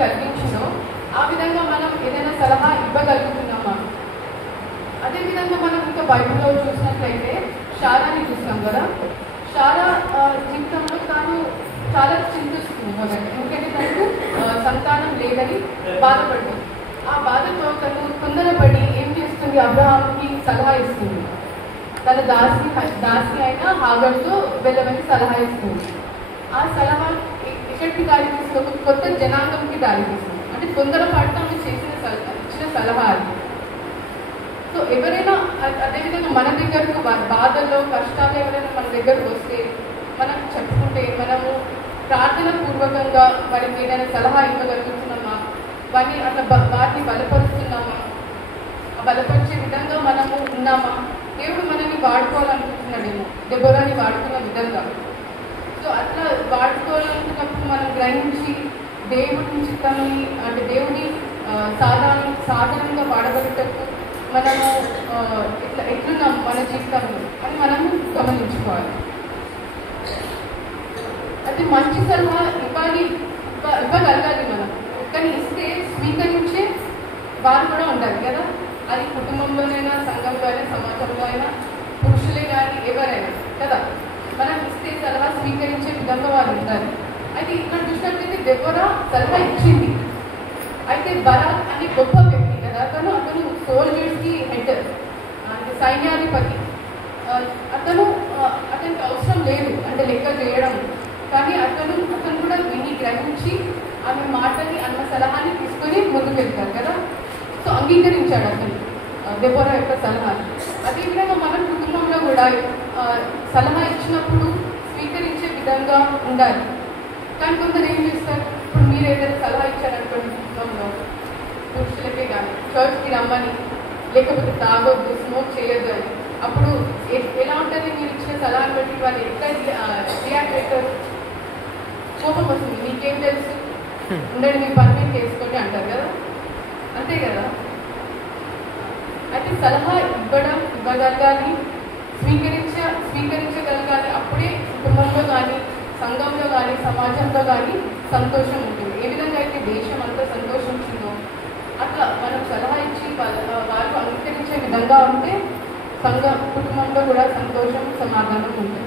కలిగించిందో ఆ విధంగా మనం ఏదైనా సలహా ఇవ్వగలుగుతున్నామా? అదేవిధంగా మనం ఇంకా బైబిల్లో చూసినట్లయితే శారాని చూస్తాం కదా. శారా జీవితంలో తాను చాలా చింతిస్తుంది మొదట, ఎందుకంటే తనకు సంతానం లేదని బాధపడుతుంది. ఆ బాధతో తను తొందరపడి ఏం చేస్తుంది, అబ్రహాంకి సలహా ఇస్తుంది. తన దాసి అయిన హాగర్తో వెళ్ళమని సలహా ఇస్తుంది. ఆ సలహా ఎక్కడికి దారి తీస్తుంది? కొత్త జనాంగంకి దారి తీస్తుంది. అంటే తొందరపాటుతో ఆమె ఇచ్చిన సలహా అది. సో ఎవరైనా అదేవిధంగా మన దగ్గరకు బాధల్లో కష్టాలు ఎవరైనా మన దగ్గరకు వస్తే మనం చెప్పుకుంటే మనము ప్రార్థన పూర్వకంగా వారికి ఏదైనా సలహా ఇవ్వగలుగుతున్నామా, వాటిని బలపరుస్తున్నామా, బలపరిచే విధంగా మనము ఉన్నామా? దేవుడు మనల్ని వాడుకోవాలనుకుంటున్నాడేమో, దెబోరాని వాడుకున్న విధంగా. సో అట్లా వాడుకోవాలనుకున్నప్పుడు మనం గ్రహించి దేవుడి చిత్తాన్ని అంటే దేవుడి సాధారణంగా వాడబడేటప్పుడు మనము ఎట్లున్నాం మన జీవితంలో అని మనము గమనించుకోవాలి. అది మంచి సలహా ఇవ్వగలగాలి మనం, కానీ ఇస్తే స్వీకరించే వారు కూడా ఉండాలి కదా. అది కుటుంబంలోనైనా, సంఘంలో అయినా, సమాజంలో అయినా, పురుషులే కానీ ఎవరైనా కదా. మనం ఇస్తే సలహా స్వీకరించే విధంగా వారు ఉంటారు. అయితే ఇక్కడ చూసినట్లయితే దెబోరా సలహా ఇచ్చింది. అయితే బరాక్ అనే గొప్ప వ్యక్తి కదా, అతను సోల్జర్స్కి హెడ్, అంటే సైన్యాధిపతి. అతనికి అవసరం లేదు అంటే లెక్క చేయడం, కానీ అతను కూడా విని గ్రహించి ఆమె మాటని అన్న సలహాని తీసుకొని ముందుకు వెళ్తారు కదా. సో అంగీకరించాడు అతను దెబోరా యొక్క సలహాని. అదేవిధంగా మన కుటుంబంలో కూడా సలహా ఇచ్చినప్పుడు స్వీకరించే విధంగా ఉండాలి. కానీ కొందరు ఏం చేస్తారు, ఇప్పుడు మీరు ఏదైనా సలహా ఇచ్చారనుకోండి కుటుంబంలో, పురుషులకే కానీ చర్చ్కి రమ్మని, లేకపోతే తాగొద్దు, స్మోక్ చేయొద్దు అని, అప్పుడు ఎలా ఉంటుంది? మీరు ఇచ్చిన సలహాని బట్టి వాళ్ళు ఎట్లా రియాక్ట్ అవుతారు? కోపం వస్తుంది. మీకేం తెలుసు, ఉండండి మీ పని మీరు చేసుకోండి అంటారు కదా, అంతే కదా. అయితే సలహా ఇవ్వగలగాలి, స్వీకరించగలగాలి. అప్పుడే కుటుంబంలో కానీ, సంఘంలో కానీ, సమాజంలో కానీ సంతోషం ఉంటుంది. ఏ విధంగా అయితే దేశం అంతా సంతోషించిందో అట్లా మనం సలహా ఇచ్చి వారు అంగీకరించే విధంగా ఉంటే కుటుంబంలో కూడా సంతోషం, సమాధానం ఉంటుంది.